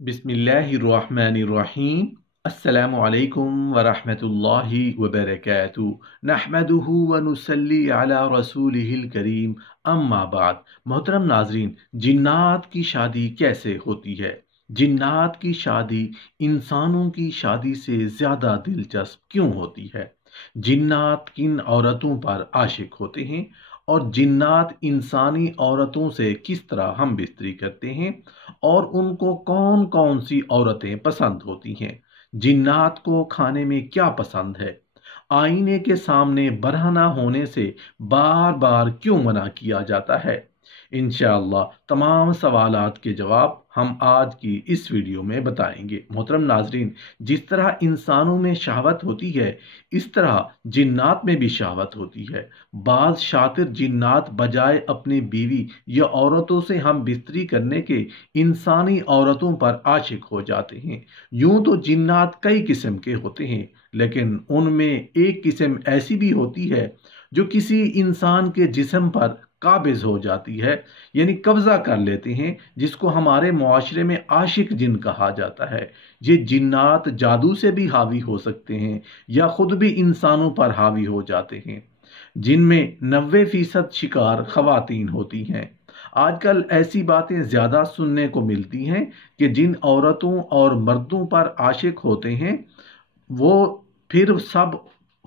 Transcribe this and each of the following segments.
बिस्मिल्लाहिर्रहमानिर्रहीम। अस्सलामु अलैकुम वरहमतुल्लाहि वबरकातुहू नहमदुहु व नुसल्ली अला रसूलिहिल करीम अम्मा बाद। मोहतरम नाजरीन, जिन्नात की शादी कैसे होती है? जिन्नात की शादी इंसानों की शादी से ज़्यादा दिलचस्प क्यों होती है? जिन्नात किन औरतों पर आशिक होते हैं और जिन्नात इंसानी औरतों से किस तरह हम बिस्तरी करते हैं और उनको कौन कौन सी औरतें पसंद होती हैं? जिन्नात को खाने में क्या पसंद है? आईने के सामने बरहना होने से बार बार क्यों मना किया जाता है? इंशाअल्लाह तमाम सवालात के जवाब हम आज की इस वीडियो में बताएंगे। मोहतरम नाजरीन, जिस तरह इंसानों में शहावत होती है इस तरह जिन्नात में भी शहावत होती है। बाज शातिर जिन्नात बजाय अपनी बीवी या औरतों से हम बिस्तरी करने के इंसानी औरतों पर आशिक हो जाते हैं। यूं तो जिन्नात कई किस्म के होते हैं, लेकिन उनमें एक किस्म ऐसी भी होती है जो किसी इंसान के जिस्म पर काबिज हो जाती है, यानी कब्जा कर लेते हैं, जिसको हमारे मुआशरे में आशिक जिन कहा जाता है। ये जिन्नात जादू से भी हावी हो सकते हैं या खुद भी इंसानों पर हावी हो जाते हैं, जिनमें 90% शिकार खवातीन होती हैं। आजकल ऐसी बातें ज्यादा सुनने को मिलती हैं कि जिन औरतों और मर्दों पर आशिक होते हैं वो फिर सब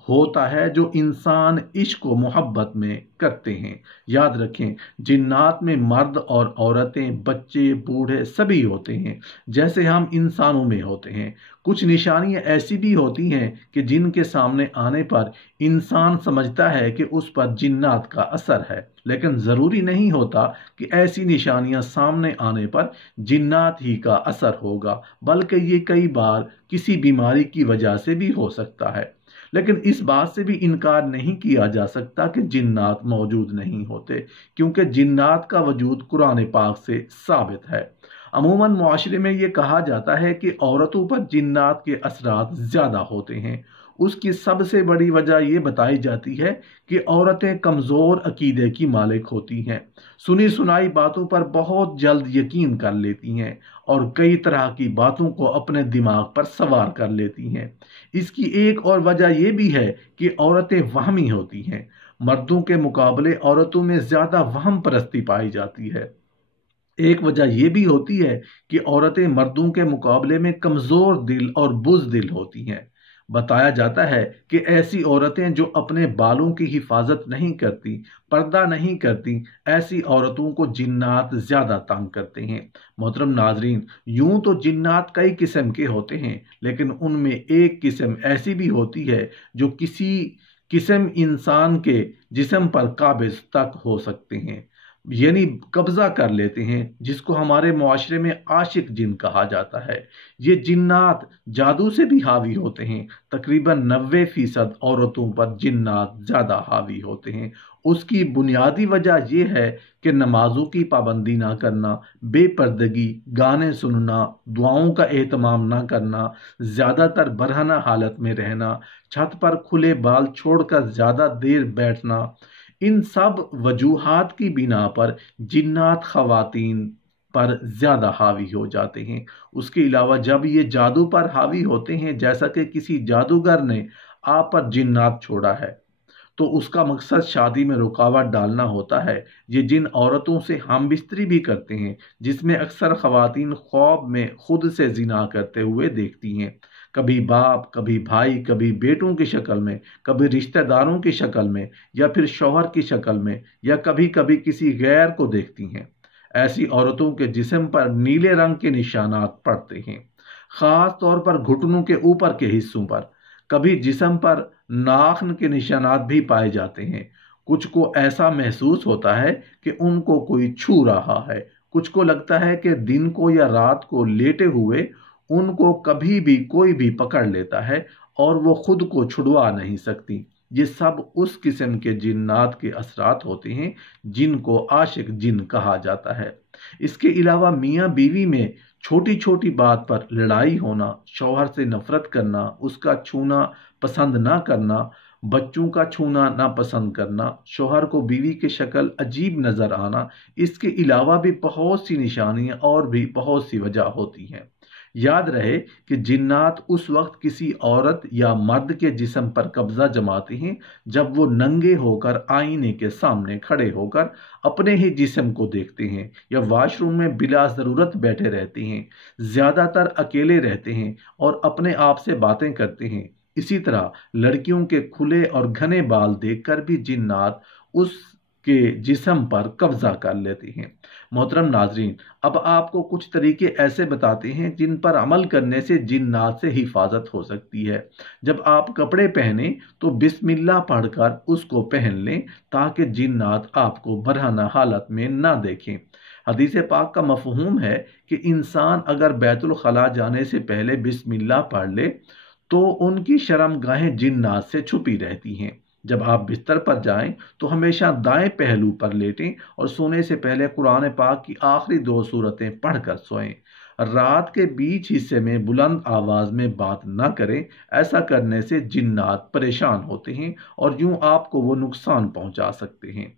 होता है जो इंसान इश्क व मोहब्बत में करते हैं। याद रखें, जिन्नात में मर्द और औरतें, बच्चे, बूढ़े सभी होते हैं, जैसे हम इंसानों में होते हैं। कुछ निशानियां ऐसी भी होती हैं कि जिनके सामने आने पर इंसान समझता है कि उस पर जिन्नात का असर है, लेकिन ज़रूरी नहीं होता कि ऐसी निशानियां सामने आने पर जिन्नात ही का असर होगा, बल्कि ये कई बार किसी बीमारी की वजह से भी हो सकता है। लेकिन इस बात से भी इनकार नहीं किया जा सकता कि जिन्नात मौजूद नहीं होते, क्योंकि जिन्नात का वजूद कुरान पाक से साबित है। अमूमन मुआशरे में ये कहा जाता है कि औरतों पर जिन्नात के असरात ज़्यादा होते हैं। उसकी सबसे बड़ी वजह यह बताई जाती है कि औरतें कमज़ोर अकीदे की मालिक होती हैं, सुनी सुनाई बातों पर बहुत जल्द यकीन कर लेती हैं और कई तरह की बातों को अपने दिमाग पर सवार कर लेती हैं। इसकी एक और वजह यह भी है कि औरतें वहमी होती हैं। मर्दों के मुकाबले औरतों में ज़्यादा वहम परस्ती पाई जाती है। एक वजह यह भी होती है कि औरतें मर्दों के मुकाबले में कमज़ोर दिल और बुज़दिल होती हैं। बताया जाता है कि ऐसी औरतें जो अपने बालों की हिफाजत नहीं करती, पर्दा नहीं करती, ऐसी औरतों को जिन्नात ज़्यादा तंग करते हैं। मोहतरम नाजरीन, यूं तो जिन्नात कई किस्म के होते हैं, लेकिन उनमें एक किस्म ऐसी भी होती है जो किसी किस्म इंसान के जिस्म पर काबिज तक हो सकते हैं, यानी कब्जा कर लेते हैं, जिसको हमारे मुआशरे में आशिक जिन कहा जाता है। ये जिन्नात जादू से भी हावी होते हैं। तकरीबन 90% औरतों पर जिन्नात ज़्यादा हावी होते हैं। उसकी बुनियादी वजह यह है कि नमाजों की पाबंदी ना करना, बेपर्दगी, गाने सुनना, दुआओं का एहतमाम ना करना, ज़्यादातर बरहना हालत में रहना, छत पर खुले बाल छोड़कर ज़्यादा देर बैठना, इन सब वजूहात की बिना पर जिन्नात खवातीन पर ज्यादा हावी हो जाते हैं। उसके अलावा जब ये जादू पर हावी होते हैं, जैसा कि किसी जादूगर ने आप पर जिन्नात छोड़ा है, तो उसका मकसद शादी में रुकावट डालना होता है। ये जिन औरतों से हम बिस्तरी भी करते हैं, जिसमें अक्सर खवातीन ख्वाब में खुद से जिना करते हुए देखती हैं, कभी बाप, कभी भाई, कभी बेटों की शक्ल में, कभी रिश्तेदारों की शक्ल में, या फिर शौहर की शक्ल में, या कभी कभी किसी गैर को देखती हैं। ऐसी औरतों के जिस्म पर नीले रंग के निशानात पड़ते हैं, खास तौर पर घुटनों के ऊपर के हिस्सों पर। कभी जिस्म पर नाखून के निशानात भी पाए जाते हैं। कुछ को ऐसा महसूस होता है कि उनको कोई छू रहा है। कुछ को लगता है कि दिन को या रात को लेटे हुए उनको कभी भी कोई भी पकड़ लेता है और वो खुद को छुड़वा नहीं सकती। ये सब उस किस्म के जिन्नात के असरात होते हैं जिनको आशिक जिन कहा जाता है। इसके अलावा मियाँ बीवी में छोटी छोटी बात पर लड़ाई होना, शौहर से नफरत करना, उसका छूना पसंद ना करना, बच्चों का छूना ना पसंद करना, शौहर को बीवी की शक्ल अजीब नजर आना, इसके अलावा भी बहुत सी निशानियां और भी बहुत सी वजह होती हैं। याद रहे कि जिन्नात उस वक्त किसी औरत या मर्द के जिस्म पर कब्जा जमाते हैं जब वो नंगे होकर आईने के सामने खड़े होकर अपने ही जिस्म को देखते हैं, या वॉशरूम में बिला ज़रूरत बैठे रहते हैं, ज़्यादातर अकेले रहते हैं और अपने आप से बातें करते हैं। इसी तरह लड़कियों के खुले और घने बाल देखकर भी जिन्नात उसके जिस्म पर कब्जा कर लेते हैं। मोहतरम नाजरीन, अब आपको कुछ तरीके ऐसे बताते हैं जिन पर अमल करने से जिन्नात से हिफाजत हो सकती है। जब आप कपड़े पहने तो बिस्मिल्लाह पढ़कर उसको पहन लें ताकि जिन्नात आपको बरहना हालत में ना देखें। हदीस पाक का मफहूम है कि इंसान अगर बैतुल खला जाने से पहले बिस्मिल्लाह पढ़ ले तो उनकी शर्मगाहें जिन्नात से छुपी रहती हैं। जब आप बिस्तर पर जाएं तो हमेशा दाएं पहलू पर लेटें और सोने से पहले कुरान पाक की आखिरी 2 सूरतें पढ़कर सोएं। रात के बीच हिस्से में बुलंद आवाज में बात न करें, ऐसा करने से जिन्नात परेशान होते हैं और यूं आपको वो नुकसान पहुंचा सकते हैं।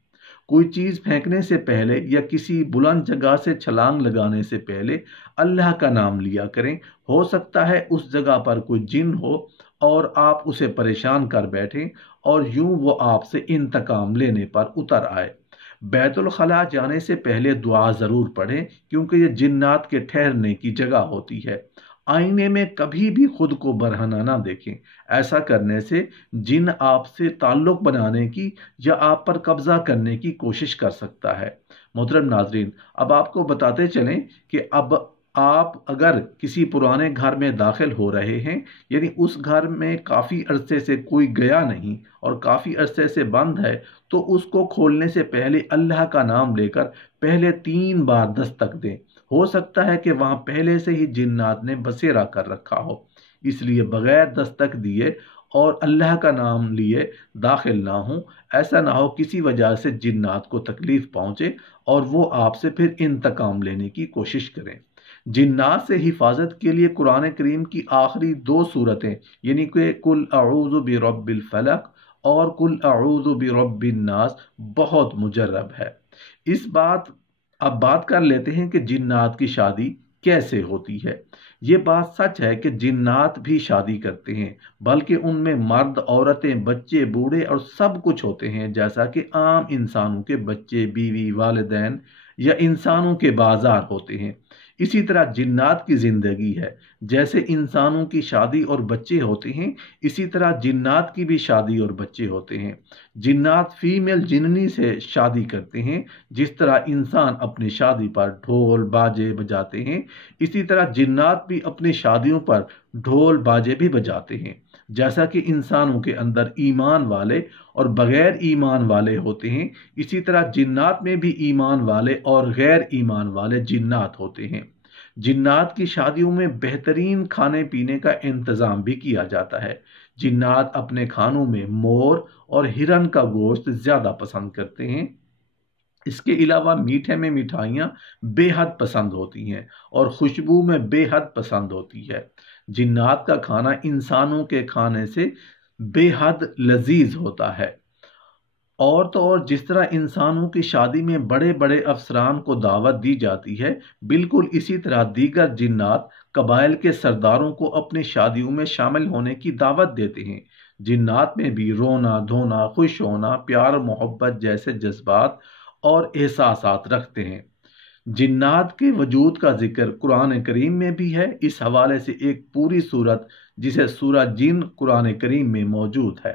कोई चीज फेंकने से पहले या किसी बुलंद जगह से छलांग लगाने से पहले अल्लाह का नाम लिया करें। हो सकता है उस जगह पर कोई जिन हो और आप उसे परेशान कर बैठें और यूं वो आपसे इंतकाम लेने पर उतर आए। बैतुल खला जाने से पहले दुआ जरूर पढ़ें क्योंकि ये जिन्नात के ठहरने की जगह होती है। आईने में कभी भी खुद को बरहना ना देखें, ऐसा करने से जिन आपसे ताल्लुक बनाने की या आप पर कब्जा करने की कोशिश कर सकता है। मोहतरम नाजरीन, अब आपको बताते चलें कि अब आप अगर किसी पुराने घर में दाखिल हो रहे हैं, यानी उस घर में काफ़ी अरसे से कोई गया नहीं और काफ़ी अरसे से बंद है, तो उसको खोलने से पहले अल्लाह का नाम लेकर पहले 3 बार दस्तक दें। हो सकता है कि वहां पहले से ही जिन्नात ने बसेरा कर रखा हो, इसलिए बगैर दस्तक दिए और अल्लाह का नाम लिए दाखिल ना हो। ऐसा ना हो किसी वजह से जिन्नात को तकलीफ पहुंचे और वो आपसे फिर इंतकाम लेने की कोशिश करें। जिन्नात से हिफाजत के लिए कुरान करीम की आखिरी 2 सूरतें यानी कि कुल अऊज़ु बिरब्बिल फलक और कुल अऊज़ु बिरब्बिन नास बहुत मुजर्रब है। इस बात अब बात कर लेते हैं कि जिन्नात की शादी कैसे होती है। ये बात सच है कि जिन्नात भी शादी करते हैं, बल्कि उनमें मर्द, औरतें, बच्चे, बूढ़े और सब कुछ होते हैं, जैसा कि आम इंसानों के बच्चे, बीवी, वालिदैन या इंसानों के बाजार होते हैं। इसी तरह जिन्नात की जिंदगी है। जैसे इंसानों की शादी और बच्चे होते हैं, इसी तरह जिन्नात की भी शादी और बच्चे होते हैं। जिन्नात फीमेल जिन्नी से शादी करते हैं। जिस तरह इंसान अपनी शादी पर ढोल बाजे बजाते हैं, इसी तरह जिन्नात भी अपनी शादियों पर ढोल बाजे भी बजाते हैं। जैसा कि इंसानों के अंदर ईमान वाले और बगैर ईमान वाले होते हैं, इसी तरह जिन्नात में भी ईमान वाले और गैर ईमान वाले जिन्नात होते हैं। जिन्नात की शादियों में बेहतरीन खाने पीने का इंतजाम भी किया जाता है। जिन्नात अपने खानों में मोर और हिरन का गोश्त ज्यादा पसंद करते हैं। इसके अलावा मीठे में मिठाइयाँ बेहद पसंद होती हैं और खुशबू में बेहद पसंद होती है। जिन्नात का खाना इंसानों के खाने से बेहद लजीज होता है। और तो और जिस तरह इंसानों की शादी में बड़े बड़े अफसरान को दावत दी जाती है, बिल्कुल इसी तरह दीगर जिन्नात कबाइल के सरदारों को अपनी शादियों में शामिल होने की दावत देते हैं। जिन्नात में भी रोना धोना, खुश होना, प्यार मोहब्बत जैसे जज्बात और एहसासात रखते हैं। जिन्नात के वजूद का जिक्र कुरान करीम में भी है। इस हवाले से एक पूरी सूरत जिसे सूरह जिन कुरान करीम में मौजूद है।